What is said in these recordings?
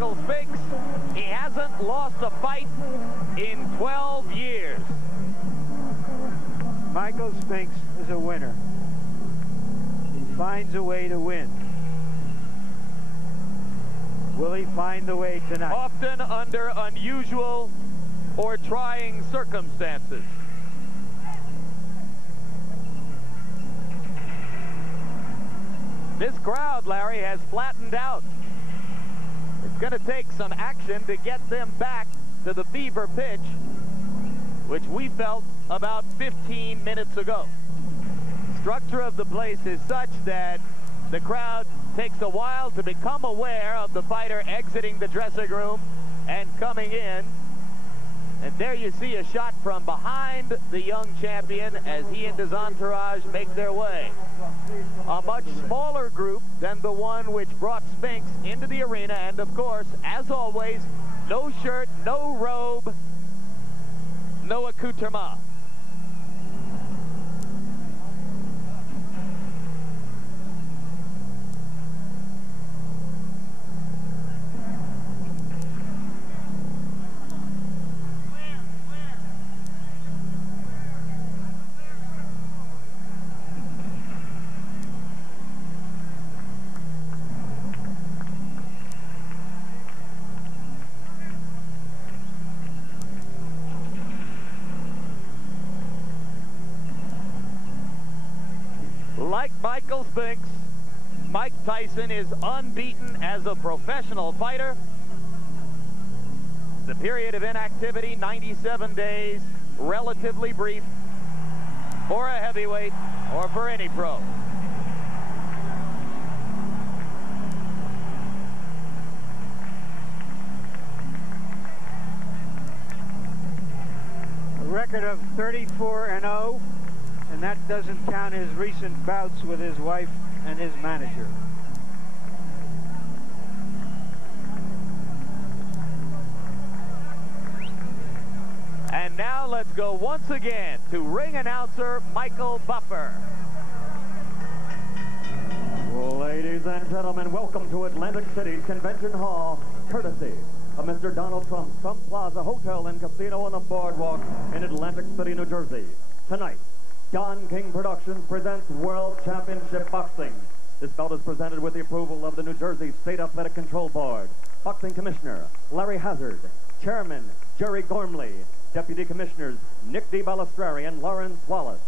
Michael Spinks. He hasn't lost a fight in 12 years. Michael Spinks is a winner. He finds a way to win. Will he find the way tonight? Often under unusual or trying circumstances. This crowd, Larry, has flattened out. It's going to take some action to get them back to the fever pitch, which we felt about 15 minutes ago. Structure of the place is such that the crowd takes a while to become aware of the fighter exiting the dressing room and coming in. And there you see a shot from behind the young champion as he and his entourage make their way. A much smaller group than the one which brought Spinks into the arena. And of course, as always, no shirt, no robe, no accoutrement. Like Michael Spinks, Mike Tyson is unbeaten as a professional fighter. The period of inactivity, 97 days, relatively brief for a heavyweight or for any pro. A record of 34-0. And that doesn't count his recent bouts with his wife and his manager. And now let's go once again to ring announcer Michael Buffer. Ladies and gentlemen, welcome to Atlantic City's Convention Hall, courtesy of Mr. Donald Trump, Trump Plaza Hotel and Casino on the Boardwalk in Atlantic City, New Jersey. Tonight, Don King Productions presents World Championship Boxing. This bout is presented with the approval of the New Jersey State Athletic Control Board. Boxing Commissioner Larry Hazard, Chairman Jerry Gormley, Deputy Commissioners Nick D. Balistrari and Lawrence Wallace.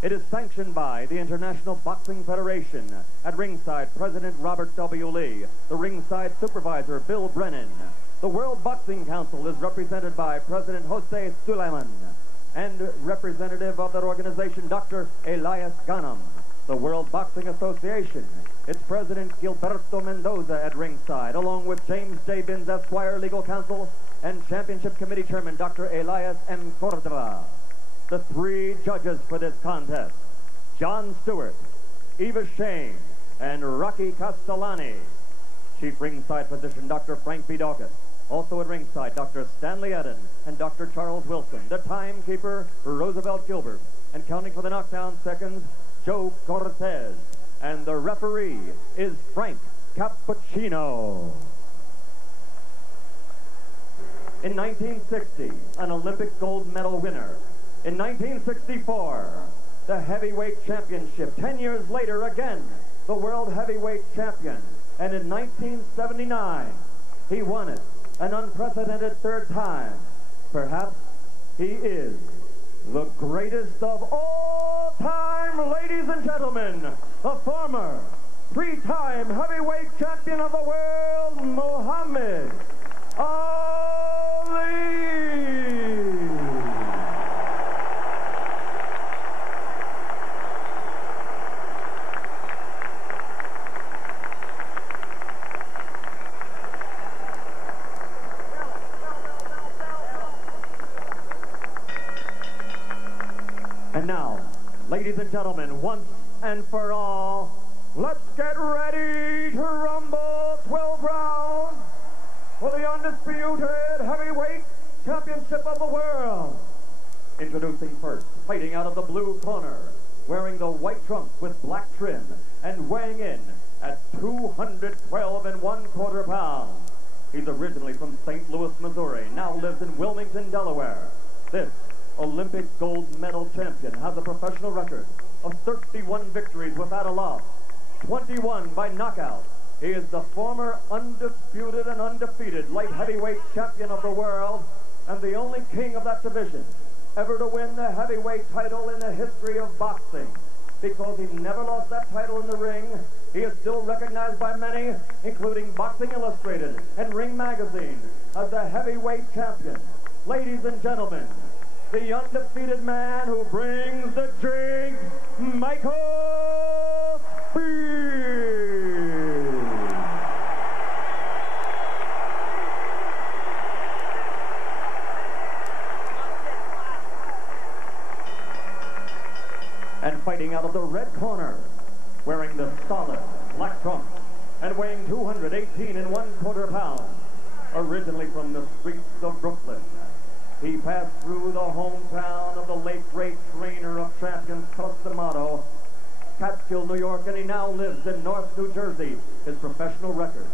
It is sanctioned by the International Boxing Federation. At ringside, President Robert W. Lee. The ringside supervisor, Bill Brennan. The World Boxing Council is represented by President Jose Suleiman and representative of that organization, Dr. Elias Ghanem. The World Boxing Association, its president, Gilberto Mendoza, at ringside, along with James J. Binns, Esquire, Legal Counsel, and Championship Committee Chairman, Dr. Elias M. Cordova. The three judges for this contest, John Stewart, Eva Shane, and Rocky Castellani. Chief ringside physician, Dr. Frank B. Dawkins. Also at ringside, Dr. Stanley Eden and Dr. Charles Wilson. The timekeeper, Roosevelt Gilbert. And counting for the knockdown seconds, Joe Cortez. And the referee is Frank Cappuccino. In 1960, an Olympic gold medal winner. In 1964, the heavyweight championship. 10 years later, again, the world heavyweight champion. And in 1979, he won it. An unprecedented third time. Perhaps he is the greatest of all time, ladies and gentlemen. The former three-time heavyweight champion of the world, Muhammad Ali. And now, ladies and gentlemen, once and for all, let's get ready to rumble 12 rounds for the undisputed heavyweight championship of the world. Introducing first, fighting out of the blue corner, wearing the white trunks with black trim, and weighing in at 212 1/4 pounds. He's originally from St. Louis, Missouri, now lives in Wilmington, Delaware. This Olympic gold medal champion has a professional record of 31 victories without a loss, 21 by knockout. He is the former undisputed and undefeated light heavyweight champion of the world and the only king of that division ever to win the heavyweight title in the history of boxing. Because he never lost that title in the ring, he is still recognized by many, including Boxing Illustrated and Ring Magazine, as the heavyweight champion. Ladies and gentlemen, the undefeated man who brings the drink, Michael Spinks. And fighting out of the red corner, wearing the solid black trunks and weighing 218 1/4 pounds, originally from the streets of Brooklyn. He passed through the hometown of the late great trainer of champions, Costamato, Catskill, New York, and he now lives in North New Jersey. His professional record,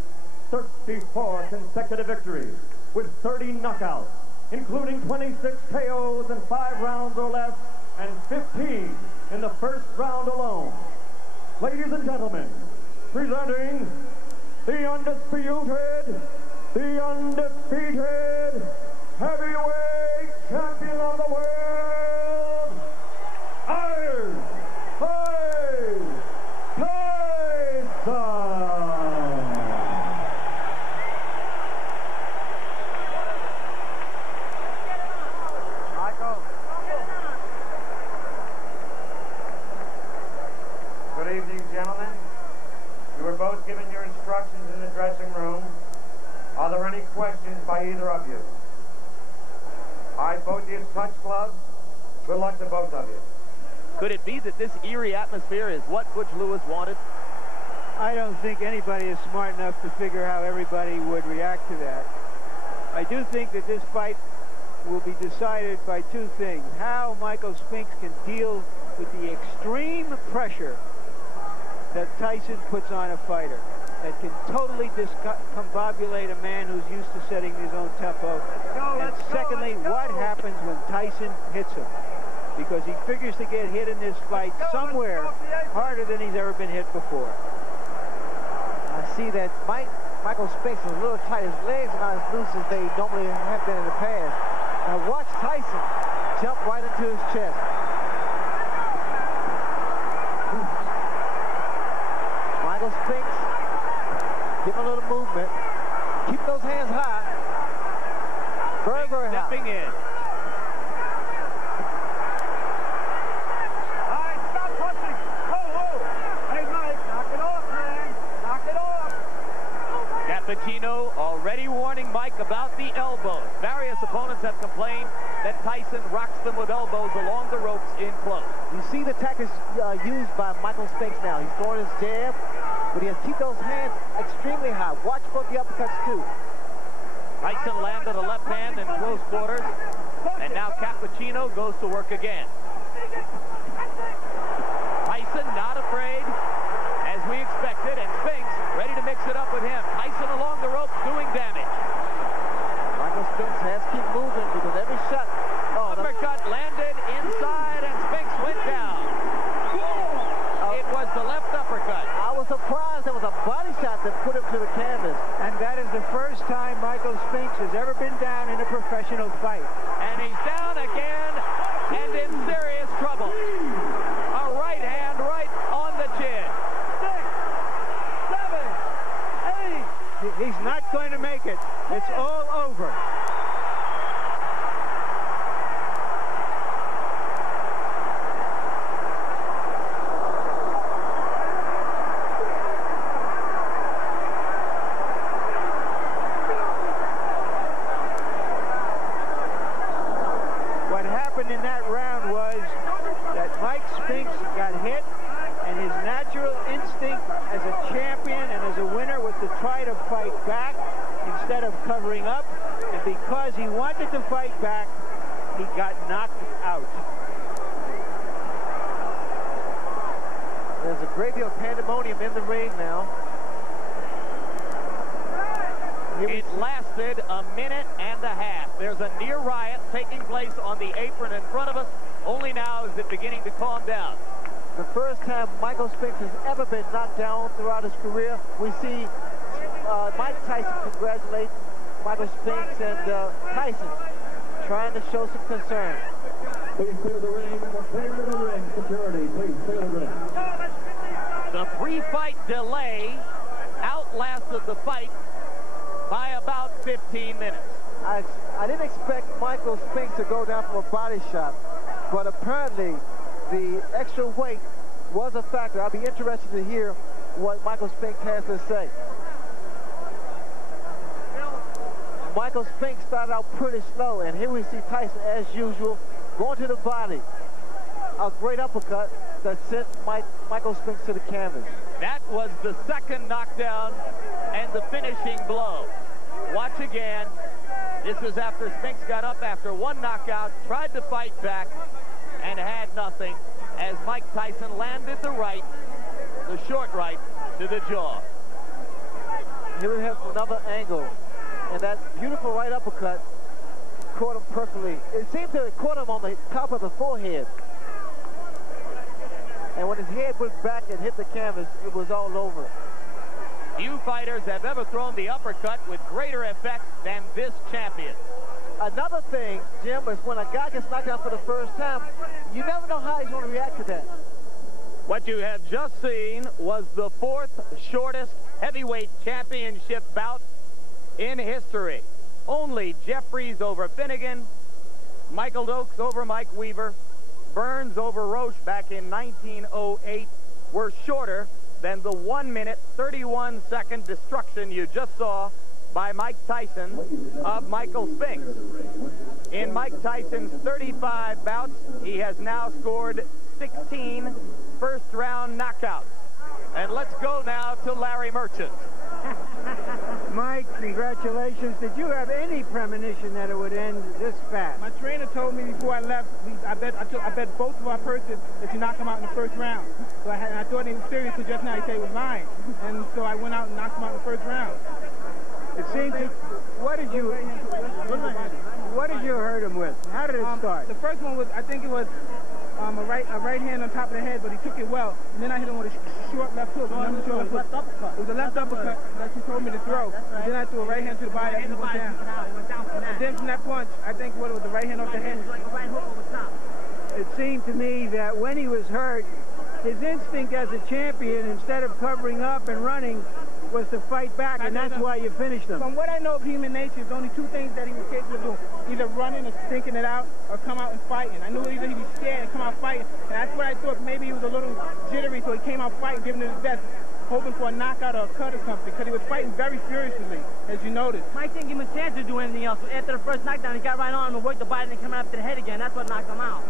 34 consecutive victories with 30 knockouts, including 26 KOs in 5 rounds or less, and 15 in the first round alone. Ladies and gentlemen, presenting the undisputed, the undefeated heavyweight champion of the world, Tyson. Good evening, gentlemen. You were both given your instructions in the dressing room. Are there any questions by either of you? All right, both of you touch gloves. Good luck to both of you. Could it be that this eerie atmosphere is what Butch Lewis wanted? I don't think anybody is smart enough to figure how everybody would react to that. I do think that this fight will be decided by 2 things. How Michael Spinks can deal with the extreme pressure that Tyson puts on a fighter, that can totally discombobulate a man who's used to setting his own tempo. And secondly, what happens when Tyson hits him? Because he figures to get hit in this fight somewhere harder than he's ever been hit before. I see that Michael Spinks is a little tight. His legs are not as loose as they normally have been in the past. Now watch Tyson jump right into his chest. Michael Spinks, give him a little movement. Keep those hands high. Very, very high. Stepping in. All right, stop punching. Whoa. Hey, Mike, knock it off, man. Knock it off. Pt2 already warning Mike about the elbows. Various opponents have complained that Tyson rocks them with elbows along the ropes in close. You see the tactics used by Michael Spinks now. He's throwing his jab, but he has to keep those hands extremely high. Watch for the uppercuts, too. Tyson landed a left hand in close quarters, and now Pt2 goes to work again. Tyson not afraid, as we expected, and Spinks ready to mix it up with him. Tyson along the ropes doing damage. Michael Spinks has to keep moving because every shot... Uppercut landed inside, and Spinks went down. It was the left uppercut. I was surprised there was a body shot that put him to the canvas. And that is the first time Michael Spinks has ever been down in a professional fight. And he's down again and in serious trouble. A right hand right on the chin. 6, 7, 8. He's not going to make it. It's all over. In that round was that Mike Spinks got hit, and his natural instinct as a champion and as a winner was to try to fight back instead of covering up, and because he wanted to fight back, he got knocked out. There's a great deal of pandemonium in the ring now. It lasted a minute and a half. There's a near riot taking place on the apron in front of us. Only now is it beginning to calm down. The first time Michael Spinks has ever been knocked down throughout his career. We see Mike Tyson congratulate Michael Spinks, and Tyson trying to show some concern. Please clear the ring. Clear the ring. Security, please clear the ring. The three-fight delay outlasted the fight by about 15 minutes. I didn't expect Michael Spinks to go down from a body shot, but apparently the extra weight was a factor. I'll be interested to hear what Michael Spinks has to say. Michael Spinks started out pretty slow, and here we see Tyson, as usual, going to the body. A great uppercut that sent Michael Spinks to the canvas. That was the second knockdown and the finishing blow. Watch again. This is after Spinks got up after one knockout, tried to fight back, and had nothing as Mike Tyson landed the right, the short right, to the jaw. Here we have another angle, and that beautiful right uppercut caught him perfectly. It seemed to have caught him on the top of the forehead. And when his head went back and hit the canvas, it was all over. Few fighters have ever thrown the uppercut with greater effect than this champion. Another thing, Jim, is when a guy gets knocked out for the first time, you never know how he's going to react to that. What you have just seen was the fourth shortest heavyweight championship bout in history. Only Jeffries over Finnegan, Michael Oakes over Mike Weaver, Burns over Roche back in 1908 were shorter than the 1-minute, 31-second destruction you just saw by Mike Tyson of Michael Spinks. In Mike Tyson's 35 bouts, he has now scored 16 first-round knockouts. And let's go now to Larry Merchant. Mike, congratulations. Did you have any premonition that it would end this fast? My trainer told me before I left, I bet both of our purses that you knock him out in the first round. So I thought he was serious because just now he said he was lying. And so I went out and knocked him out in the first round. It seemed to... What did you hurt him with? How did it start? The first one was, I think it was a right hand on top of the head, but he took it well. And then I hit him with a short left hook. It was a left uppercut that she told me to throw. And then I threw a right hand to the body and it went down. And then from that punch, I think what it was the right hand off the head. It seemed to me that when he was hurt, his instinct as a champion, instead of covering up and running, was to fight back, and that's why you finished him. From what I know of human nature, there's only two things that he was capable of doing. Either running or thinking it out, or come out and fighting. I knew either he'd be scared and come out fighting, and that's what I thought. Maybe he was a little jittery, so he came out fighting, giving it his best, hoping for a knockout or a cut or something, because he was fighting very furiously, as you noticed. Mike didn't give him a chance to do anything else. After the first knockdown, he got right on him and worked the body and came up to the head again. That's what knocked him out.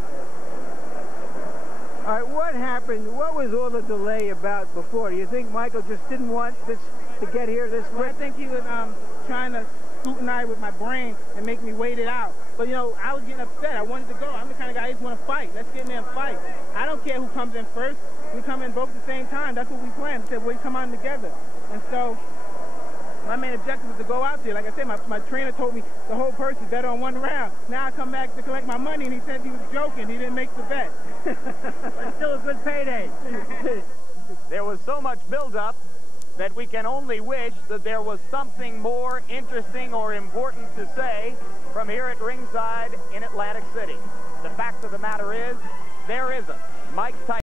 All right, what happened? What was all the delay about before? Do you think Michael just didn't want this to get here this quick? Well, I think he was trying to scrutinize with my brain and make me wait it out. But, you know, I was getting upset. I wanted to go. I'm the kind of guy who just want to fight. Let's get in there and fight. I don't care who comes in first. We come in both at the same time. That's what we planned. We said we come on together. And so my main objective was to go out there. Like I said, my trainer told me the whole purse is better on one round. Now I come back to collect my money, and he said he was joking. He didn't make the bet. But it's still a good payday. There was so much buildup that we can only wish that there was something more interesting or important to say from here at ringside in Atlantic City. The fact of the matter is, there isn't. Mike Tyson